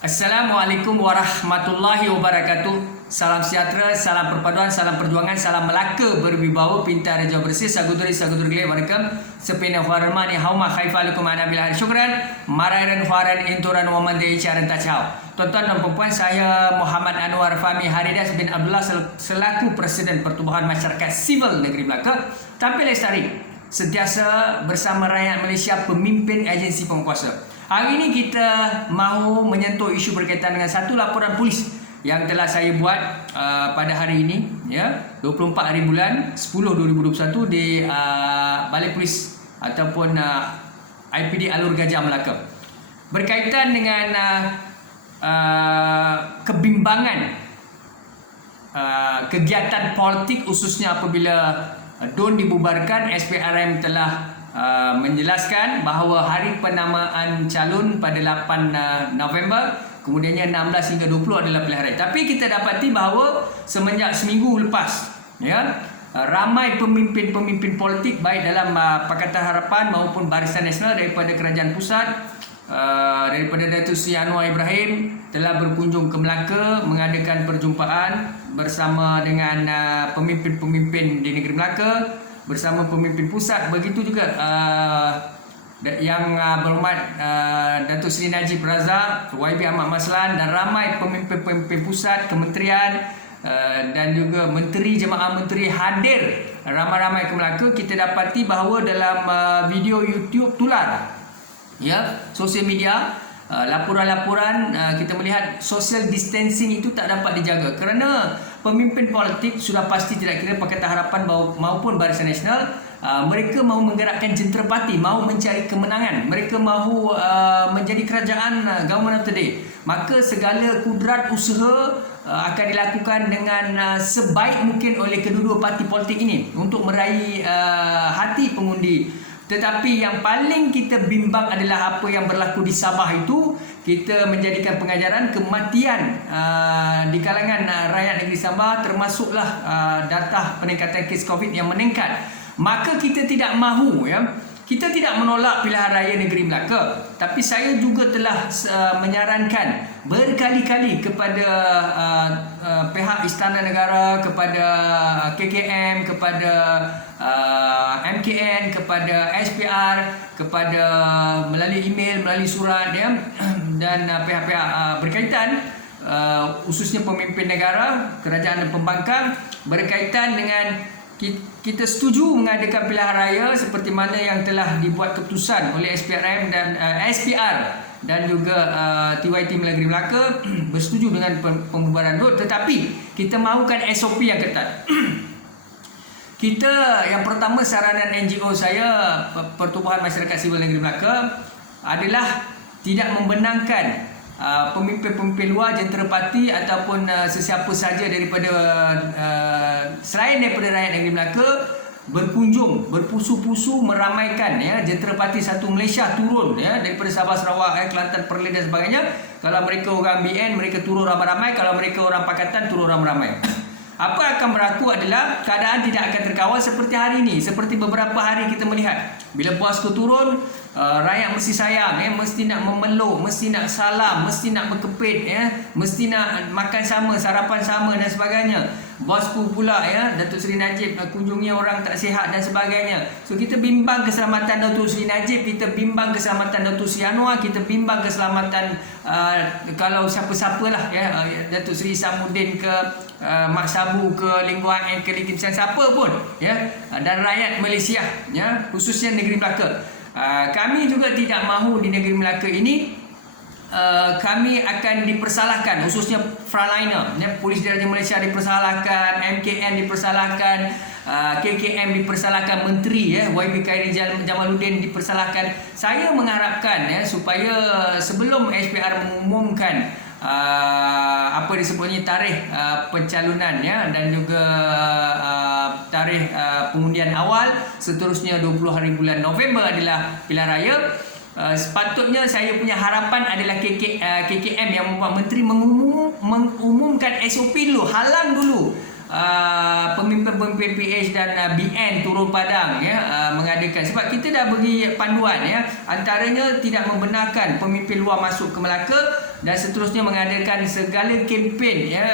Assalamualaikum warahmatullahi wabarakatuh. Salam sejahtera, salam perpaduan, salam perjuangan, salam Melaka berwibawa, pintar raja bersih, saguduri gile warahmatullahi sepena huarmani hauma khaifalikum ana billah syukran marairan huaran inturan wa man dai caran tacau. Tuan-tuan dan puan-puan, saya Muhammad Anwar Fahmi Haridas bin Abdullah selaku Presiden Pertubuhan Masyarakat Sivil Negeri Melaka tampil lestari sentiasa bersama rakyat Malaysia, pemimpin agensi penguasa. Hari ini kita mahu menyentuh isu berkaitan dengan satu laporan polis yang telah saya buat pada hari ini, ya, 24 hari bulan 10 2021 di Balai Polis ataupun IPD Alur Gajah Melaka, berkaitan dengan kebimbangan kegiatan politik, khususnya apabila DUN dibubarkan. SPRM telah menjelaskan bahawa hari penamaan calon pada 8 November, kemudiannya 16 hingga 20 adalah pilihan raya. Tapi kita dapati bahawa semenjak seminggu lepas, ya, ramai pemimpin-pemimpin politik baik dalam Pakatan Harapan maupun Barisan Nasional daripada Kerajaan Pusat, daripada Datuk Seri Anwar Ibrahim telah berkunjung ke Melaka mengadakan perjumpaan bersama dengan pemimpin-pemimpin di negeri Melaka, bersama pemimpin pusat. Begitu juga yang berhormat Datuk Seri Najib Razak, YB Ahmad Maslan dan ramai pemimpin-pemimpin pusat, kementerian dan juga menteri, jemaah menteri hadir ramai-ramai ke Melaka. Kita dapati bahawa dalam video YouTube tular, ya, sosial media, laporan-laporan, kita melihat social distancing itu tak dapat dijaga kerana pemimpin politik sudah pasti, tidak kira Pakatan Harapan maupun Barisan Nasional, mereka mahu menggerakkan jenterapati, mahu mencari kemenangan, mereka mahu menjadi kerajaan government of the day. Maka segala kudrat usaha akan dilakukan dengan sebaik mungkin oleh kedua-dua parti politik ini untuk meraih hati pengundi. Tetapi yang paling kita bimbang adalah apa yang berlaku di Sabah itu. Kita menjadikan pengajaran kematian di kalangan rakyat negeri Sabah, termasuklah data peningkatan kes COVID yang meningkat. Maka kita tidak mahu, ya, kita tidak menolak pilihan raya negeri Melaka, tapi saya juga telah menyarankan berkali-kali kepada pihak Istana Negara, kepada KKM, kepada MKN, kepada SPR, kepada melalui email, melalui surat, ya, dan pihak-pihak berkaitan, khususnya pemimpin negara, kerajaan dan pembangkang, berkaitan dengan kita setuju mengadakan pilihan raya seperti mana yang telah dibuat keputusan oleh SPRM dan SPR dan juga TYT Negeri Melaka bersetuju dengan pembubaran DUN. Tetapi kita mahukan SOP yang ketat. Kita, yang pertama, saranan NGO saya, Pertubuhan Masyarakat Sivil Negeri Melaka, adalah tidak membenarkan pemimpin-pemimpin luar, jenterapati ataupun sesiapa saja daripada selain daripada rakyat negeri Melaka berkunjung, berpusu-pusu meramaikan, ya, jenterapati satu Malaysia turun, ya, daripada Sabah, Sarawak, Kelantan, Perlis dan sebagainya. Kalau mereka orang BN, mereka turun ramai-ramai. Kalau mereka orang Pakatan, turun ramai-ramai. Apa akan berlaku adalah keadaan tidak akan terkawal seperti hari ini. Seperti beberapa hari kita melihat, bila bosku turun, rakyat mesti sayang, ya, mesti nak memeluk, mesti nak salam, mesti nak berkepit, ya, mesti nak makan sama, sarapan sama dan sebagainya. Bosku pula, ya, Datuk Seri Najib kunjungi orang tak sihat dan sebagainya. So kita bimbang keselamatan Datuk Seri Najib, kita bimbang keselamatan Datuk Seri Anwar, kita bimbang keselamatan kalau siapa-siapalah, ya, Datuk Seri Samuddin ke Mak Sabu ke Lingguang ke Likim siapa pun, ya, dan rakyat Malaysia, ya, khususnya negeri Melaka. Kami juga tidak mahu di negeri Melaka ini kami akan dipersalahkan, khususnya frontliner, ya, Polis Diraja Malaysia dipersalahkan, MKN dipersalahkan, KKM dipersalahkan, Menteri, ya, YB Khairi Jamaluddin dipersalahkan. Saya mengharapkan, ya, supaya sebelum SPR mengumumkan apa disebutnya tarikh pencalonan, ya, dan juga tarikh pengundian awal, seterusnya 20 hari bulan November adalah pilihan raya, sepatutnya saya punya harapan adalah KKM yang membuat menteri mengumumkan SOP dulu, halang dulu pemimpin-pemimpin PH dan BN turun padang mengadakan, sebab kita dah bagi panduan antaranya tidak membenarkan pemimpin luar masuk ke Melaka dan seterusnya mengadakan segala kempen ya,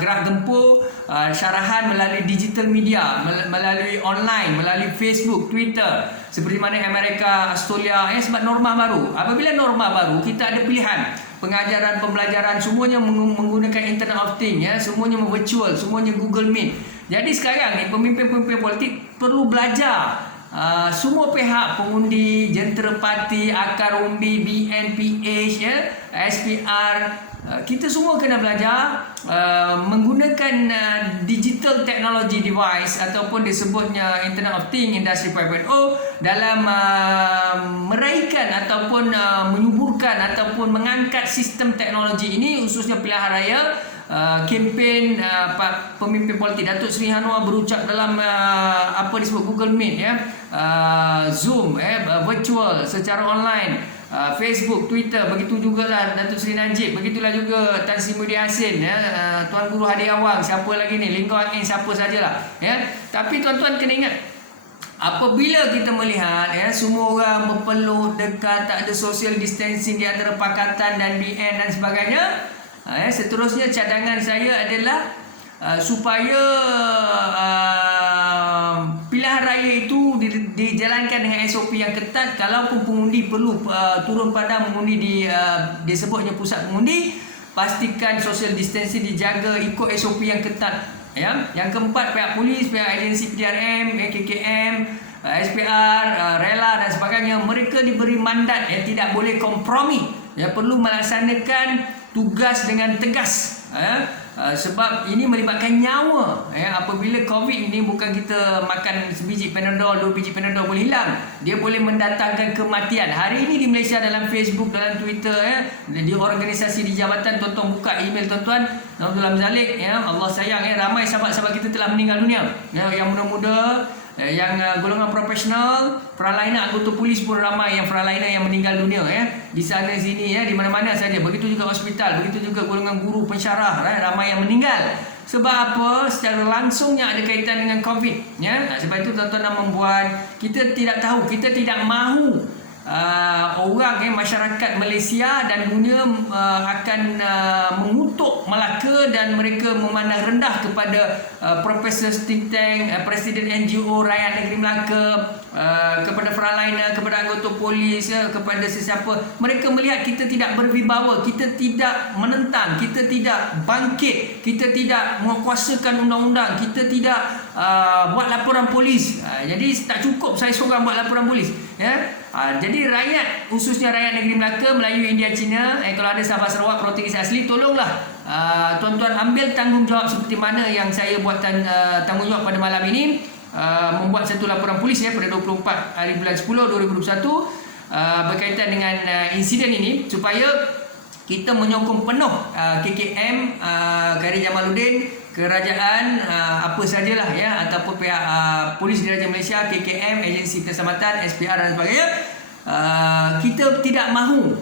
gerak gempur, syarahan melalui digital media, melalui online, melalui Facebook, Twitter, seperti mana Amerika, Australia ya, sebab norma baru. Apabila norma baru, kita ada pilihan. Pengajaran, pembelajaran semuanya menggunakan Internet of Things ya, semuanya virtual, semuanya Google Meet. Jadi sekarang ni pemimpin-pemimpin politik perlu belajar. Semua pihak, pengundi, jentera parti, akar umbi, BNPH ya, SPR, kita semua kena belajar menggunakan digital technology device ataupun disebutnya Internet of Things, Industri 4.0 dalam meraihkan ataupun menyuburkan ataupun mengangkat sistem teknologi ini, khususnya pilihan raya. Kempen pemimpin politik Datuk Seri Anwar berucap dalam apa disebut Google Meet ya, Zoom virtual secara online, Facebook, Twitter, begitu jugalah Datuk Seri Najib, begitulah juga Tan Sri Muhyiddin Yassin ya, Tuan Guru Hadi Awang, siapa lagi ni, Lim Kuan Eng, siapa sajalah ya. Tapi tuan-tuan kena ingat, apabila kita melihat ya, semua orang berpeluh dekat, tak ada social distancing di antara pakatan dan BN dan sebagainya, seterusnya cadangan saya adalah supaya pilihan raya itu dijalankan dengan SOP yang ketat. Kalaupun pengundi perlu turun padang mengundi di sebutnya pusat pengundi, pastikan social distancing dijaga, ikut SOP yang ketat ya. Yang keempat, pihak polis, pihak agensi PDRM, KKM, SPR, rela dan sebagainya, mereka diberi mandat yang tidak boleh kompromi ya, perlu melaksanakan tugas dengan tegas sebab ini melibatkan nyawa ya. Apabila COVID ini bukan kita makan sebiji Panadol, 2 biji Panadol boleh hilang, dia boleh mendatangkan kematian. Hari ini di Malaysia dalam Facebook, dalam Twitter ya, di organisasi, di jabatan, tuan-tuan buka email tuan-tuan, Alhamdulillah Zalik ya, Allah sayang ya, ramai sahabat-sahabat kita telah meninggal dunia ya, yang muda-muda, yang golongan profesional, frontliner, anggota polis pun ramai yang frontliner yang meninggal dunia ya, di sana sini ya, di mana-mana saja. Begitu juga hospital, begitu juga golongan guru, pensyarah ramai yang meninggal. Sebab apa? Secara langsungnya ada kaitan dengan COVID ya. Sebab itu tuan-tuan nak membuat, kita tidak tahu, kita tidak mahu orang masyarakat Malaysia dan dunia akan mengutuk Melaka dan mereka memandang rendah kepada Profesor think tank, Presiden NGO Rakyat Negeri Melaka, kepada frontliner, kepada anggota polis, kepada sesiapa. Mereka melihat kita tidak berwibawa, kita tidak menentang, kita tidak bangkit, kita tidak menguasakan undang-undang, kita tidak buat laporan polis. Jadi tak cukup saya seorang buat laporan polis ya. Jadi rakyat, khususnya rakyat negeri Melaka, Melayu, India, Cina, kalau ada sahabat Sarawak, Portugis asli, tolonglah tuan-tuan ambil tanggungjawab seperti mana yang saya buatkan tanggungjawab pada malam ini, membuat satu laporan polis ya pada 24 hari bulan 10 2021 berkaitan dengan insiden ini, supaya kita menyokong penuh KKM, Khairi Jamaluddin, kerajaan, apa sajalah ya, ataupun pihak Polis Diraja Malaysia, KKM, agensi keselamatan, SPR dan sebagainya. Kita tidak mahu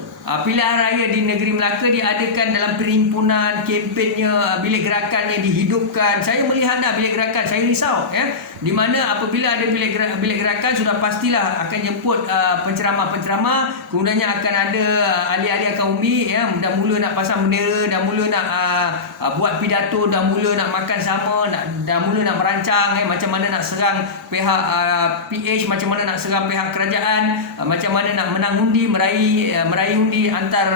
pilihan raya di negeri Melaka diadakan dalam perhimpunan, kempennya, bilik gerakannya dihidupkan. Saya melihat dah bilik gerakan, saya risau ya. Di mana apabila ada bilik gerakan, sudah pastilah akan jemput penceramah-penceramah, kemudiannya akan ada ahli-ahli akar umbi ya, dah mula nak pasang bendera, dah mula nak buat pidato, dah mula nak makan sama, dah mula nak merancang macam mana nak serang pihak PH, macam mana nak serang pihak kerajaan, macam mana nak menang undi, meraih undi, hantar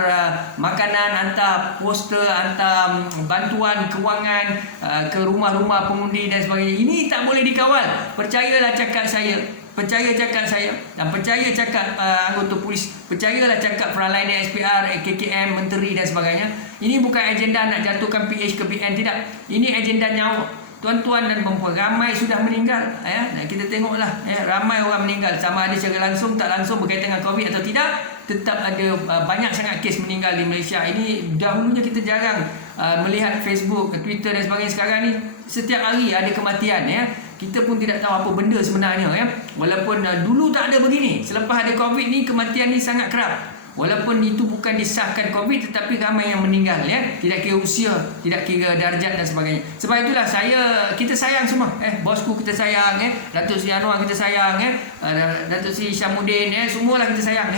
makanan, hantar poster, hantar bantuan kewangan ke rumah-rumah pengundi dan sebagainya. Ini tak boleh dikawal. Percayalah cakap saya, percaya cakap saya, dan percaya cakap anggota polis, percayalah cakap frontliner, SPR, KKM, menteri dan sebagainya. Ini bukan agenda nak jatuhkan PH ke BN, tidak. Ini agenda nyawa. Tuan-tuan dan perempuan, ramai sudah meninggal ya. Kita tengoklah ya, ramai orang meninggal, sama ada secara langsung tak langsung berkaitan dengan COVID atau tidak, tetap ada banyak sangat kes meninggal di Malaysia. Ini dahulunya kita jarang melihat Facebook, Twitter dan sebagainya. Sekarang ni setiap hari ada kematian ya. Kita pun tidak tahu apa benda sebenarnya ya. Walaupun dulu tak ada begini, selepas ada COVID ni kematian ni sangat kerap. Walaupun itu bukan disahkan COVID, tetapi ramai yang meninggal ya. Tidak kira usia, tidak kira darjat dan sebagainya. Sebab itulah kita sayang semua. Bosku kita sayang Datuk Seri Anwar kita sayang Datuk Seri Syamuddin semualah kita sayang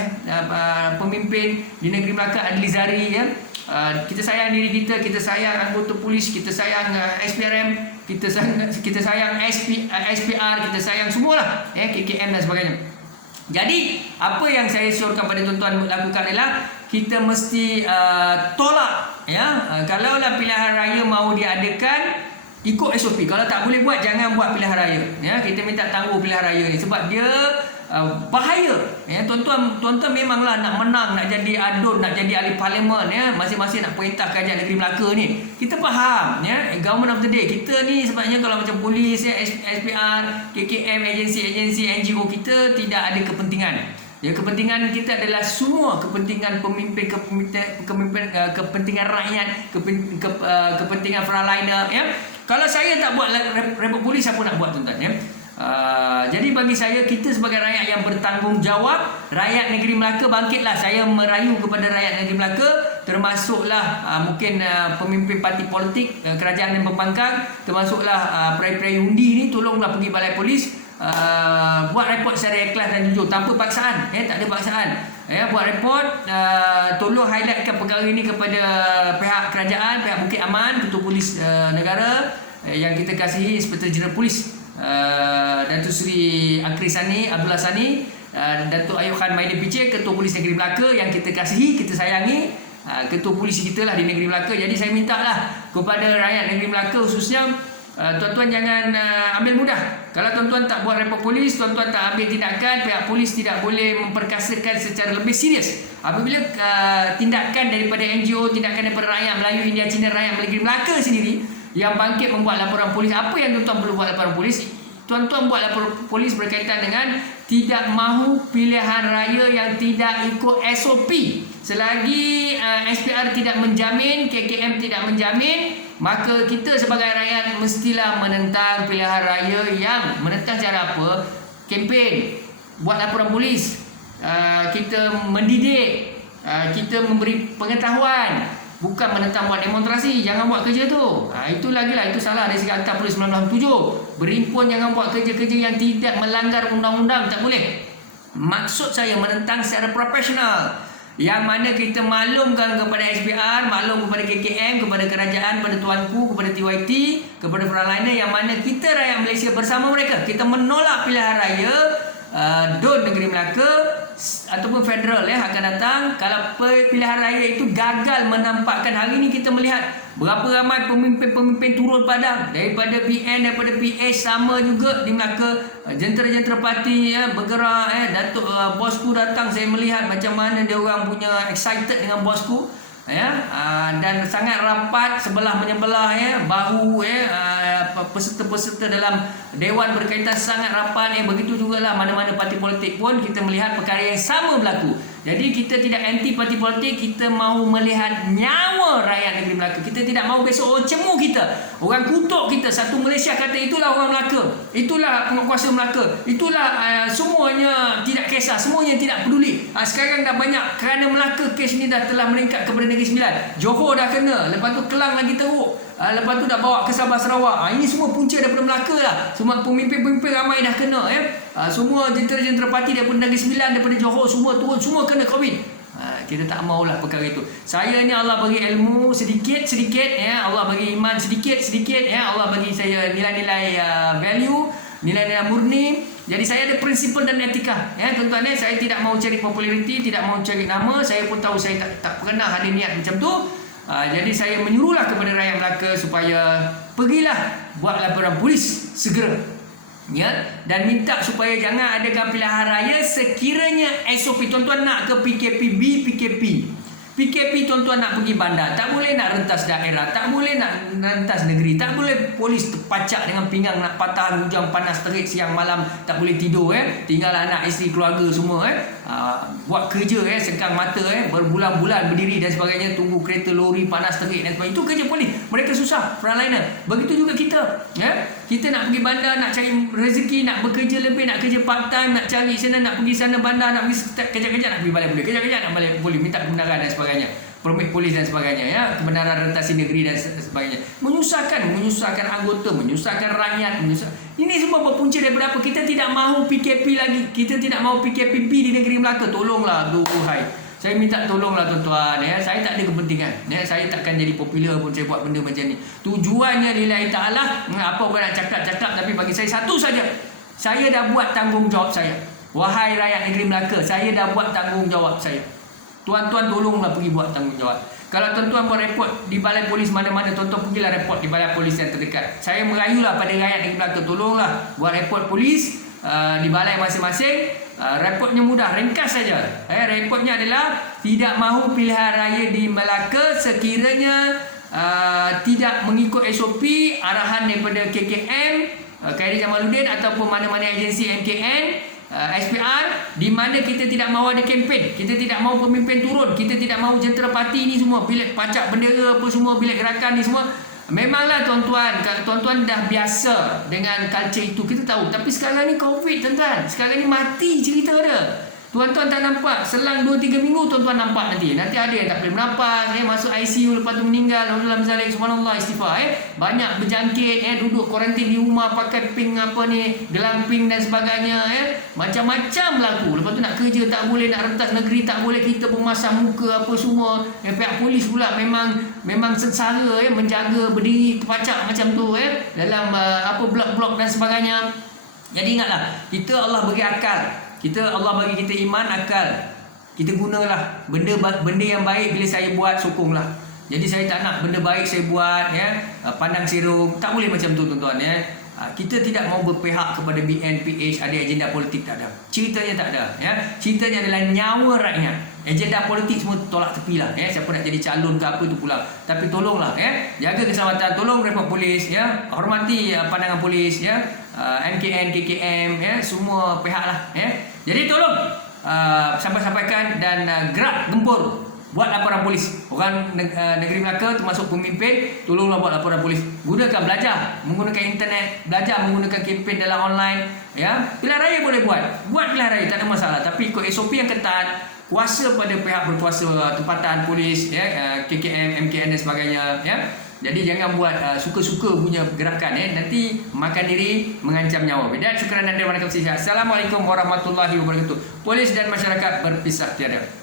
pemimpin di negeri Melaka, Adli Zari kita sayang diri kita sayang anggota polis, kita sayang SPRM, kita sayang SPR, kita sayang semualah, KKM dan sebagainya. Jadi apa yang saya syorkan pada tuan-tuan lakukan adalah kita mesti tolak, kalaulah pilihan raya mau diadakan, ikut SOP. Kalau tak boleh buat, jangan buat pilihan raya. Kita minta tangguh pilihan raya ni sebab dia bahaya. Tuan-tuan memanglah nak menang, nak jadi adun, nak jadi ahli parlimen, masing-masing nak perintah kerajaan negeri Melaka ni. Kita faham, government of the day. Kita ni sebabnya kalau macam polis, SPR, KKM, agensi-agensi NGO kita tidak ada kepentingan. Kepentingan kita adalah semua kepentingan kepentingan rakyat, kepentingan frontliner. Kalau saya tak buat report polis, siapa nak buat, tuan-tuan? Jadi bagi saya, kita sebagai rakyat yang bertanggungjawab, rakyat negeri Melaka bangkitlah. Saya merayu kepada rakyat negeri Melaka, termasuklah mungkin pemimpin parti politik, kerajaan dan pembangkang, termasuklah perai-perai undi ni, tolonglah pergi balai polis, buat report secara ikhlas dan jujur, tanpa paksaan, tak ada paksaan. Buat report, tolong highlightkan perkara ini kepada pihak kerajaan, pihak Bukit Aman, Ketua Polis Negara yang kita kasihi, Inspektor Jeneral Polis Datuk Seri Abdullah Sani, Datuk Ayub Khan Maidin Piche, Ketua Polis Negeri Melaka yang kita kasihi, kita sayangi, ketua polis kita lah di negeri Melaka. Jadi saya minta lah kepada rakyat negeri Melaka khususnya, tuan-tuan jangan ambil mudah. Kalau tuan-tuan tak buat report polis, tuan-tuan tak ambil tindakan, pihak polis tidak boleh memperkasakan secara lebih serius. Apabila tindakan daripada NGO, tindakan daripada rakyat Melayu, India, Cina, rakyat negeri Melaka sendiri yang bangkit membuat laporan polis, apa yang tuan-tuan perlu buat laporan polis? Tuan-tuan buat laporan polis berkaitan dengan tidak mahu pilihan raya yang tidak ikut SOP. Selagi SPR tidak menjamin, KKM tidak menjamin, maka kita sebagai rakyat mestilah menentang pilihan raya yang menentang cara apa? Kempen, buat laporan polis, kita mendidik, kita memberi pengetahuan, bukan menentang buat demonstrasi. Jangan buat kerja tu. Itu lagi lah, itu salah dari segi Akta Polis 1997. Berimpun jangan buat kerja-kerja yang tidak melanggar undang-undang, tak boleh. Maksud saya menentang secara profesional, yang mana kita maklumkan kepada SPR, maklum kepada KKM, kepada kerajaan, kepada tuanku, kepada TYT, kepada frontliner, yang mana kita rakyat Malaysia bersama mereka. Kita menolak pilihan raya DUN Negeri Melaka ataupun federal akan datang. Kalau pilihan raya itu gagal menampakkan, hari ini kita melihat berapa ramai pemimpin-pemimpin turun padang, daripada PN, daripada PH, sama juga di Melaka. Jentera-jentera parti bergerak. Datuk bosku datang, saya melihat macam mana dia orang punya excited dengan bosku, dan sangat rapat, sebelah menyebelah, bahu, peserta-peserta dalam dewan berkaitan sangat rapat. Begitu jugalah mana-mana parti politik pun kita melihat perkara yang sama berlaku. Jadi kita tidak anti parti politik, kita mahu melihat nyawa rakyat negeri Melaka. Kita tidak mahu besok orang cemu kita, orang kutuk kita. Satu Malaysia kata itulah orang Melaka, itulah penguasa Melaka, itulah semuanya tidak kisah, semuanya tidak peduli. Sekarang dah banyak, kerana Melaka kes ni dah telah meningkat kepada Negeri Sembilan. Johor dah kena, lepas tu Kelang lagi teruk, lepas tu dah bawa ke Sabah Sarawak. Ini semua punca daripada Melaka lah. Semua pemimpin-pemimpin ramai dah kena. Semua jentera-jentera parti daripada Negeri Sembilan, daripada Johor, semua turun, semua kena COVID. Kita tak maulah perkara itu. Saya ni Allah bagi ilmu sedikit-sedikit, Allah bagi iman sedikit-sedikit, Allah bagi saya nilai-nilai value, nilai-nilai murni. Jadi saya ada prinsipal dan etika, tuan-tuan. Saya tidak mau cari populariti, tidak mau cari nama. Saya pun tahu saya tak pernah ada niat macam tu. Jadi saya menyuruhlah kepada rakyat Melaka supaya pergilah buat laporan polis segera, dan minta supaya jangan adakan pilihan raya sekiranya SOP. Tuan-tuan nak ke PKP, tuan-tuan nak pergi bandar, tak boleh nak rentas daerah, tak boleh nak rentas negeri, tak boleh polis terpacak dengan pinggang nak patah, hujan panas terik siang malam, tak boleh tidur, tinggal anak isteri keluarga semua, buat kerja, sekang mata, berbulan-bulan berdiri dan sebagainya, tunggu kereta lori panas terik dan sebagainya. Itu kerja polis, mereka susah, frontliner. Begitu juga kita, kita nak pergi bandar, nak cari rezeki, nak bekerja lebih, nak kerja part time, nak cari sana, nak pergi sana bandar, nak pergi kejap-kejap nak pergi balai polis, kejap-kejap nak balai polis, minta kebenaran dan sebagainya, permit polis dan sebagainya, kebenaran rentasi negeri dan sebagainya. Menyusahkan anggota, menyusahkan rakyat, ini semua berpunca daripada apa? Kita tidak mahu PKP lagi, kita tidak mahu PKPB di negeri Melaka. Tolonglah, duhai, Saya minta tolonglah tuan-tuan ya. Saya tak ada kepentingan ya. Saya takkan jadi popular pun saya buat benda macam ni. Tujuannya lillahi ta'ala. Apa orang nak cakap-cakap, tapi bagi saya satu saja. Saya dah buat tanggungjawab saya. Wahai rakyat negeri Melaka, saya dah buat tanggungjawab saya. Tuan-tuan tolonglah pergi buat tanggungjawab. Kalau tuan-tuan buat report di balai polis mana-mana, tuan-tuan pergilah report di balai polis yang terdekat. Saya merayulah pada rakyat negeri Melaka, tolonglah buat report polis di balai masing-masing. Reportnya mudah, ringkas saja. Reportnya adalah tidak mahu pilihan raya di Melaka sekiranya tidak mengikut SOP arahan daripada KKM, Khairy Jamaluddin ataupun mana-mana agensi MKN, SPR, di mana kita tidak mahu ada kempen, kita tidak mahu pemimpin turun, kita tidak mahu jentera parti ni semua, bilik pacak bendera apa semua, bilik gerakan ni semua. Memanglah tuan-tuan, tuan-tuan dah biasa dengan culture itu, kita tahu. Tapi sekarang ni COVID tuan-tuan, sekarang ni mati cerita dia. Tuan-tuan tak nampak, selang 2-3 minggu tuan-tuan nampak nanti ada yang tak boleh bernafas, masuk ICU, lepas tu meninggal. Alhamdulillah zalik, subhanallah, istighfar. Banyak berjangkit, duduk kuarantin di rumah pakai pink apa ni, gelang pink dan sebagainya. Macam-macam berlaku. Lepas tu nak kerja tak boleh, nak rentas negeri tak boleh, kita bermasam muka apa semua. Pihak polis pula memang sengsara menjaga berdiri terpacak macam tu dalam blok-blok dan sebagainya. Jadi ingatlah, kita Allah bagi akal. Allah bagi kita iman, akal. Kita gunalah benda yang baik bila saya buat, sokonglah. Jadi saya tak nak benda baik saya buat pandang serong. Tak boleh macam tu tuan-tuan Kita tidak mau berpihak kepada BNPH ada agenda politik, tak ada. Ceritanya tak ada Ceritanya adalah nyawa rakyat. Agenda politik semua tolak tepilah siapa nak jadi calon ke apa tu pula. Tapi tolonglah jaga keselamatan, tolong report polis hormati pandangan polis MKN, KKM semua pihak lah Jadi tolong sampaikan dan gerak gempur buat laporan polis. Orang negeri Melaka termasuk pemimpin, tolonglah buat laporan polis. Gunakan, belajar menggunakan internet, belajar menggunakan kempen dalam online Pilihan raya boleh buat pilihan raya, tak ada masalah. Tapi ikut SOP yang ketat, kuasa pada pihak berkuasa tempatan polis KKM, MKN dan sebagainya Jadi jangan buat suka-suka punya gerakan nanti makan diri, mengancam nyawa. Bidat, syukran dan terima kasih. Assalamualaikum warahmatullahi wabarakatuh. Polis dan masyarakat berpisah tiada.